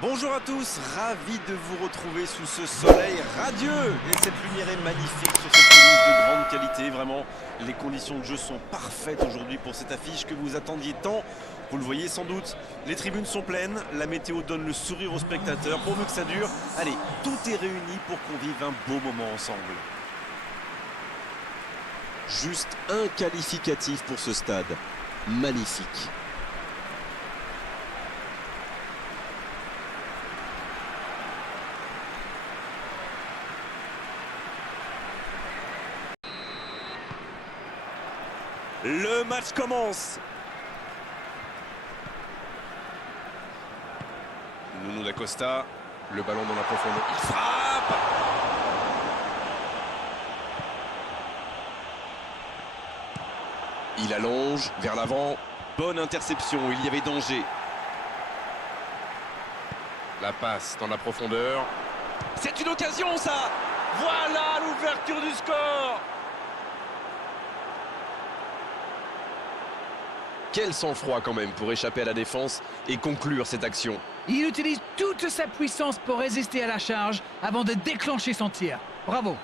Bonjour à tous, ravi de vous retrouver sous ce soleil radieux. Et cette lumière est magnifique sur cette pelouse de grande qualité. Vraiment, les conditions de jeu sont parfaites aujourd'hui pour cette affiche que vous attendiez tant. Vous le voyez sans doute, les tribunes sont pleines, la météo donne le sourire aux spectateurs. Pourvu que ça dure, allez, tout est réuni pour qu'on vive un beau moment ensemble. Juste un qualificatif pour ce stade. Magnifique. Le match commence. Nuno da Costa, le ballon dans la profondeur. Il frappe. Il allonge vers l'avant. Bonne interception, il y avait danger. La passe dans la profondeur. C'est une occasion ça. Voilà l'ouverture du score. Quel sang-froid quand même pour échapper à la défense et conclure cette action. Il utilise toute sa puissance pour résister à la charge avant de déclencher son tir. Bravo.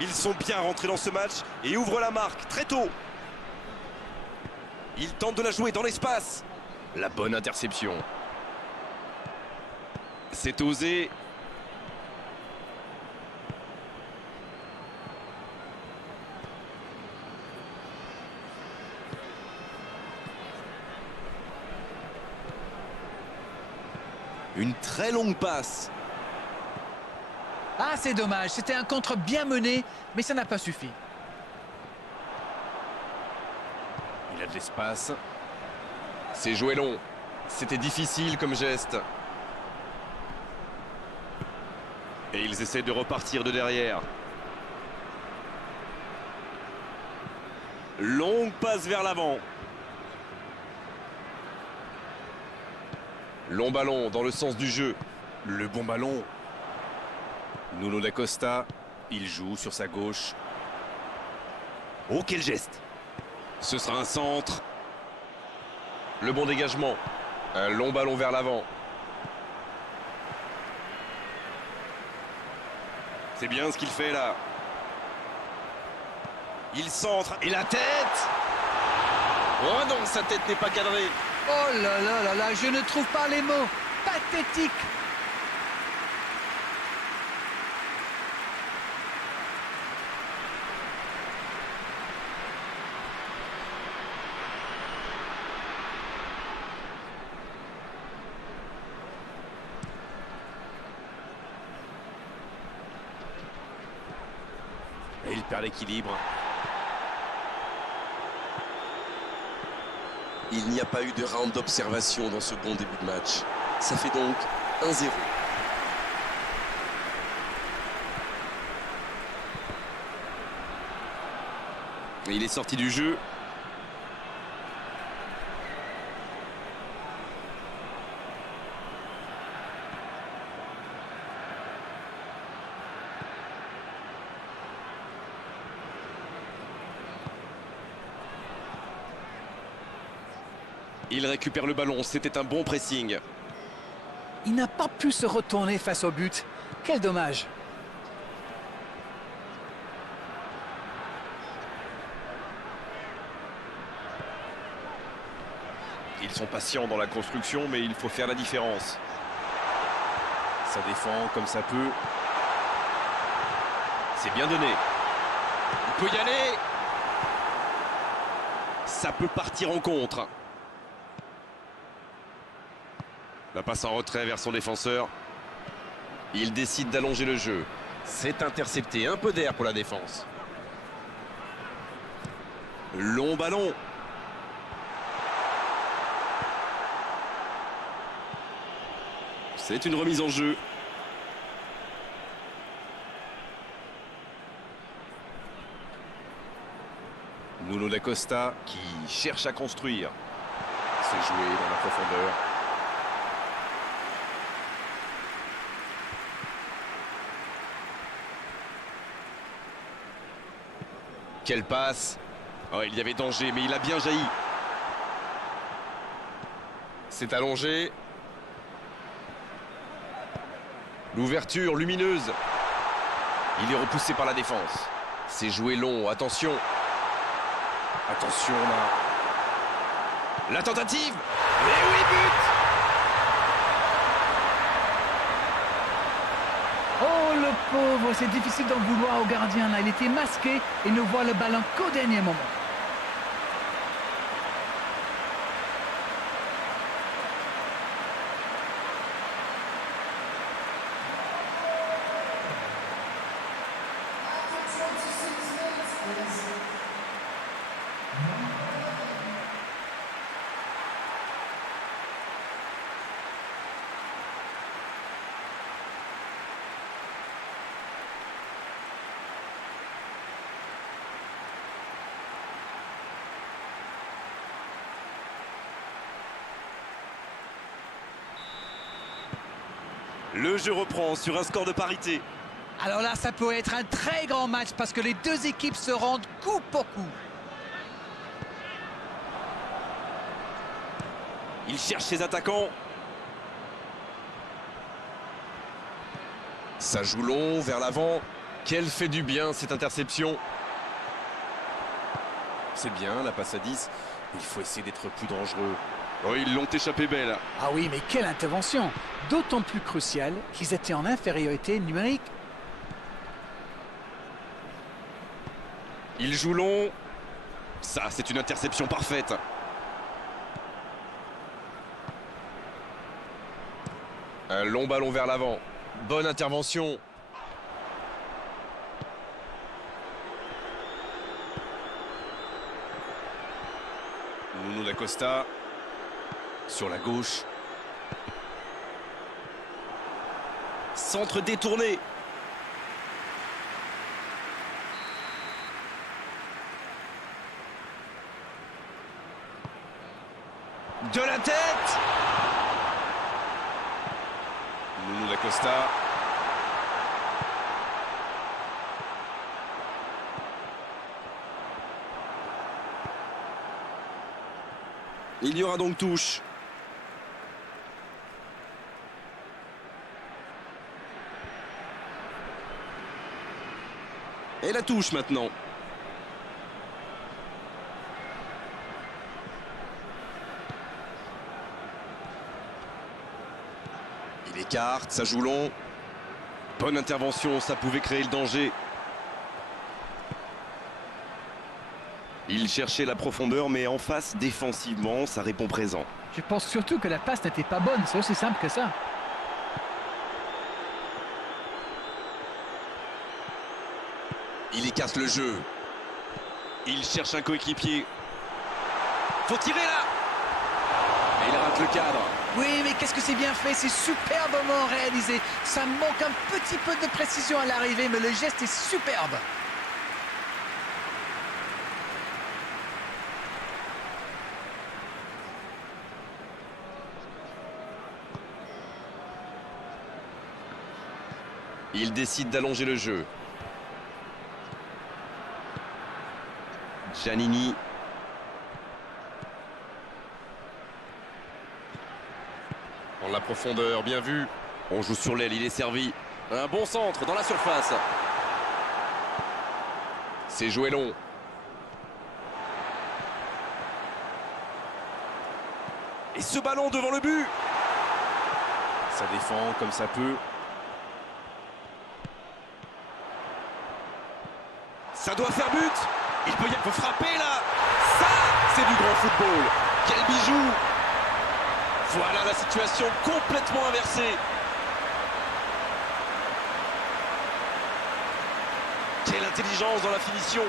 Ils sont bien rentrés dans ce match et ouvrent la marque très tôt. Ils tentent de la jouer dans l'espace. La bonne interception. C'est osé. Une très longue passe. Ah, c'est dommage. C'était un contre bien mené, mais ça n'a pas suffi. Il a de l'espace. C'est joué long. C'était difficile comme geste. Et ils essaient de repartir de derrière. Longue passe vers l'avant. Long ballon dans le sens du jeu. Le bon ballon. Nuno da Costa, il joue sur sa gauche. Oh, quel geste! Ce sera un centre. Le bon dégagement. Un long ballon vers l'avant. C'est bien ce qu'il fait là. Il centre et la tête! Oh non, sa tête n'est pas cadrée. Oh là là là là, je ne trouve pas les mots. Pathétique. Et il perd l'équilibre. Il n'y a pas eu de round d'observation dans ce bon début de match. Ça fait donc 1-0. Et il est sorti du jeu. Il récupère le ballon, c'était un bon pressing. Il n'a pas pu se retourner face au but. Quel dommage. Ils sont patients dans la construction, mais il faut faire la différence. Ça défend comme ça peut. C'est bien donné. Il peut y aller. Ça peut partir en contre. La passe en retrait vers son défenseur. Il décide d'allonger le jeu. C'est intercepté, un peu d'air pour la défense. Long ballon. C'est une remise en jeu. Nuno da Costa qui cherche à construire. C'est joué dans la profondeur. Quelle passe! Oh, il y avait danger, mais il a bien jailli. C'est allongé. L'ouverture lumineuse. Il est repoussé par la défense. C'est joué long, attention. Attention là. La tentative. Et oui, but! Oh le pauvre, c'est difficile d'en vouloir au gardien là. Il était masqué et ne voit le ballon qu'au dernier moment. Le jeu reprend sur un score de parité. Alors là, ça peut être un très grand match parce que les deux équipes se rendent coup pour coup. Il cherche ses attaquants. Ça joue long, vers l'avant. Quelle fait du bien cette interception. C'est bien, la passe à 10. Il faut essayer d'être plus dangereux. Oh, ils l'ont échappé belle. Ah oui, mais quelle intervention! D'autant plus cruciale qu'ils étaient en infériorité numérique. Il joue long. Ça, c'est une interception parfaite. Un long ballon vers l'avant. Bonne intervention. Nuno da Costa. Sur la gauche. Centre détourné. De la tête. Nuno da Costa. Il y aura donc touche. Et la touche maintenant. Il écarte, ça joue long. Bonne intervention, ça pouvait créer le danger. Il cherchait la profondeur, mais en face, défensivement, ça répond présent. Je pense surtout que la passe n'était pas bonne, c'est aussi simple que ça. Il écarte le jeu. Il cherche un coéquipier. Faut tirer là. Et il rate le cadre. Oui, mais qu'est-ce que c'est bien fait, c'est superbement réalisé. Ça manque un petit peu de précision à l'arrivée, mais le geste est superbe. Il décide d'allonger le jeu. Giannini. En la profondeur, bien vu. On joue sur l'aile, il est servi. Un bon centre dans la surface. C'est joué long. Et ce ballon devant le but. Ça défend comme ça peut. Ça doit faire but. Il peut frapper là. Ça, c'est du grand football. Quel bijou. Voilà la situation complètement inversée. Quelle intelligence dans la finition!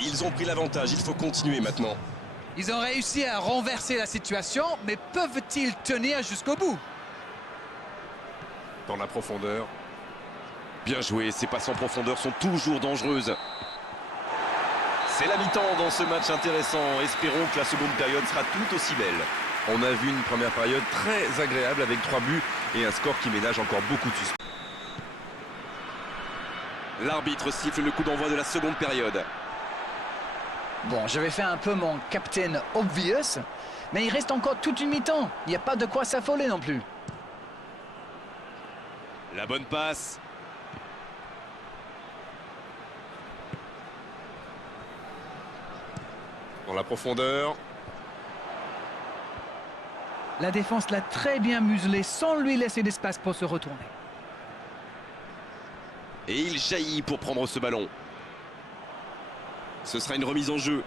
Ils ont pris l'avantage, il faut continuer maintenant. Ils ont réussi à renverser la situation, mais peuvent-ils tenir jusqu'au bout? Dans la profondeur. Bien joué, ces passes en profondeur sont toujours dangereuses. C'est la mi-temps dans ce match intéressant. Espérons que la seconde période sera tout aussi belle. On a vu une première période très agréable avec 3 buts et un score qui ménage encore beaucoup de suspense. L'arbitre siffle le coup d'envoi de la seconde période. Bon, je vais faire un peu mon Captain Obvious, mais il reste encore toute une mi-temps. Il n'y a pas de quoi s'affoler non plus. La bonne passe. Dans la profondeur. La défense l'a très bien muselé sans lui laisser d'espace pour se retourner. Et il jaillit pour prendre ce ballon. Ce sera une remise en jeu.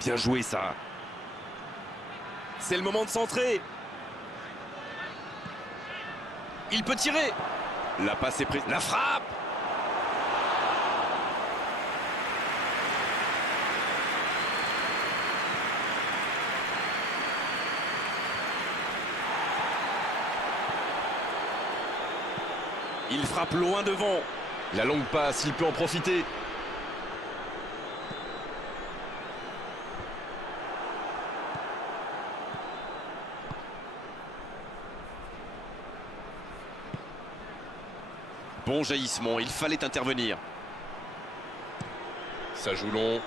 Bien joué ça. C'est le moment de centrer. Il peut tirer. La passe est prise. La frappe. Il frappe loin devant. La longue passe, il peut en profiter. Bon jaillissement, il fallait intervenir. Ça joue long.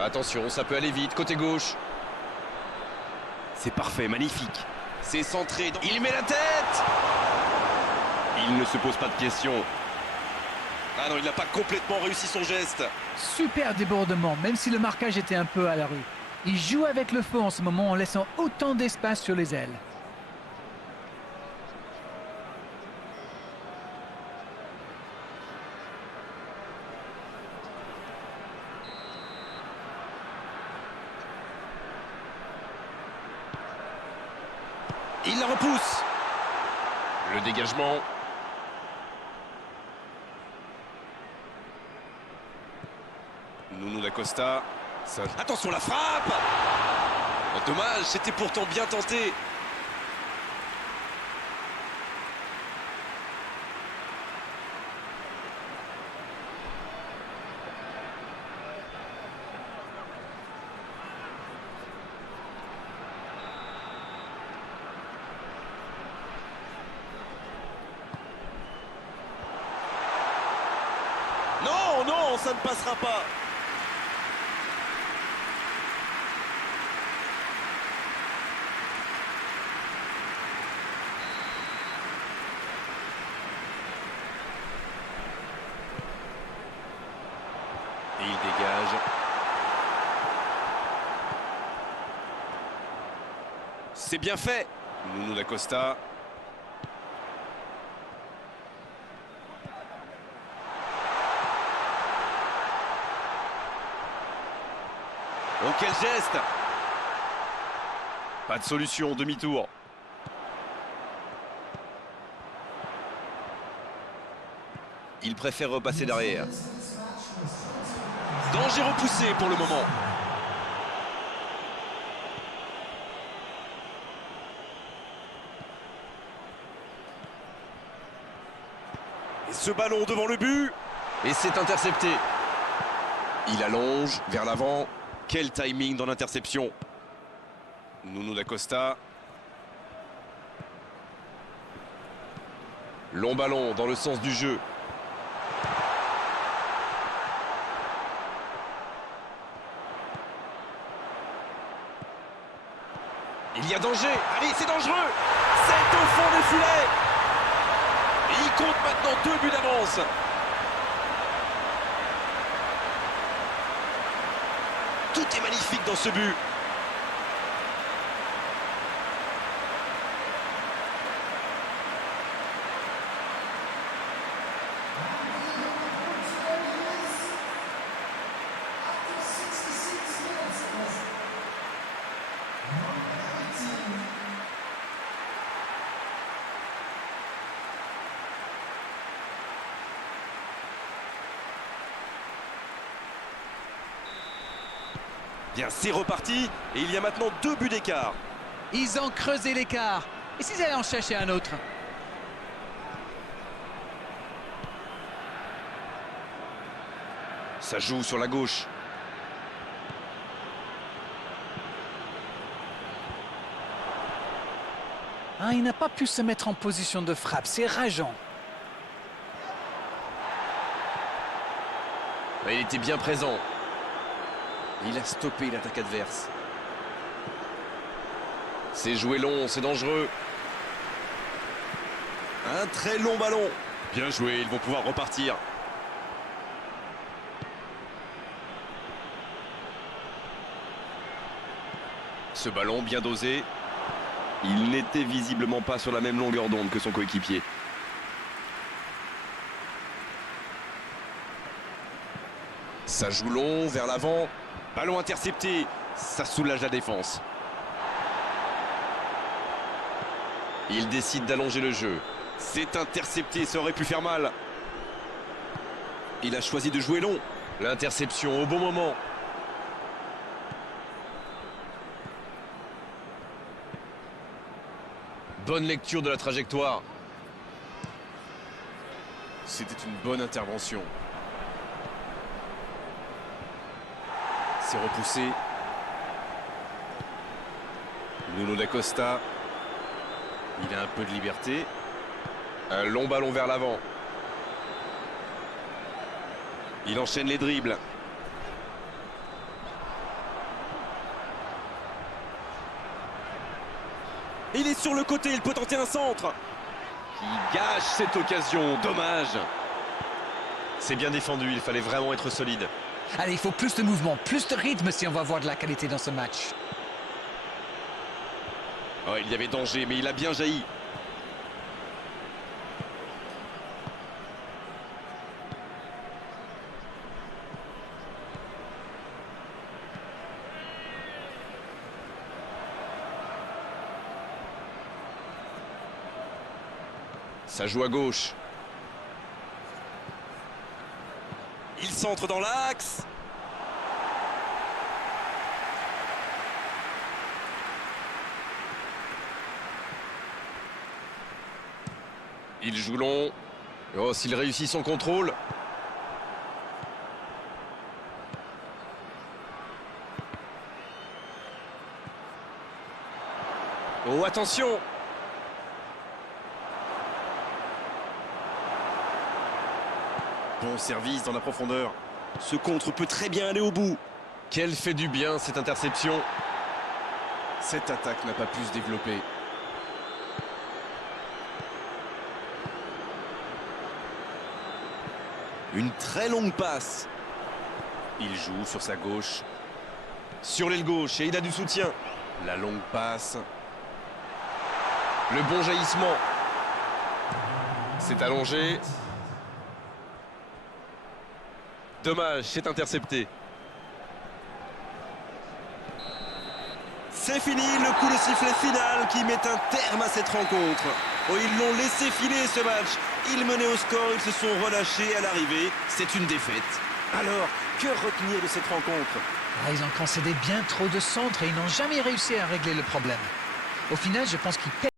Attention, ça peut aller vite, côté gauche. C'est parfait, magnifique. C'est centré. Il met la tête. Il ne se pose pas de questions. Ah non, il n'a pas complètement réussi son geste. Super débordement, même si le marquage était un peu à la rue. Il joue avec le feu en ce moment en laissant autant d'espace sur les ailes. Il la repousse. Le dégagement. Nuno da Costa. Ça... Attention, la frappe. Oh, dommage, c'était pourtant bien tenté. Non, non, ça ne passera pas. Et il dégage. C'est bien fait. Nuno da Costa. Oh, quel geste. Pas de solution, demi-tour. Il préfère repasser derrière. Danger repoussé pour le moment. Et ce ballon devant le but. Et c'est intercepté. Il allonge vers l'avant. Quel timing dans l'interception. Nuno da Costa. Long ballon dans le sens du jeu. Il y a danger. Allez, c'est dangereux. C'est au fond du filet. Et il compte maintenant 2 buts d'avance. Tout est magnifique dans ce but. Bien, c'est reparti et il y a maintenant 2 buts d'écart. Ils ont creusé l'écart. Et s'ils allaient en chercher un autre? Ça joue sur la gauche. Ah, il n'a pas pu se mettre en position de frappe, c'est rageant. Il était bien présent. Il a stoppé l'attaque adverse. C'est joué long, c'est dangereux. Un très long ballon. Bien joué, ils vont pouvoir repartir. Ce ballon bien dosé. Il n'était visiblement pas sur la même longueur d'onde que son coéquipier. Ça joue long, vers l'avant. Ballon intercepté. Ça soulage la défense. Il décide d'allonger le jeu. C'est intercepté, ça aurait pu faire mal. Il a choisi de jouer long. L'interception au bon moment. Bonne lecture de la trajectoire. C'était une bonne intervention. C'est repoussé. Nuno da Costa. Il a un peu de liberté. Un long ballon vers l'avant. Il enchaîne les dribbles. Il est sur le côté, il peut tenter un centre. Il gâche cette occasion, dommage. C'est bien défendu, il fallait vraiment être solide. Allez, il faut plus de mouvement, plus de rythme si on va avoir de la qualité dans ce match. Oh, il y avait danger, mais il a bien jailli. Ça joue à gauche. Il centre dans l'axe. Il joue long. Oh, s'il réussit son contrôle. Oh, attention! Bon service dans la profondeur. Ce contre peut très bien aller au bout. Quel fait du bien cette interception. Cette attaque n'a pas pu se développer. Une très longue passe. Il joue sur sa gauche. Sur l'aile gauche et il a du soutien. La longue passe. Le bon jaillissement. C'est allongé. Dommage, c'est intercepté. C'est fini, le coup de sifflet final qui met un terme à cette rencontre. Oh, ils l'ont laissé filer ce match. Ils menaient au score, ils se sont relâchés à l'arrivée. C'est une défaite. Alors, que retenir de cette rencontre? Ah, ils ont concédé bien trop de centres et ils n'ont jamais réussi à régler le problème. Au final, je pense qu'ils perdent.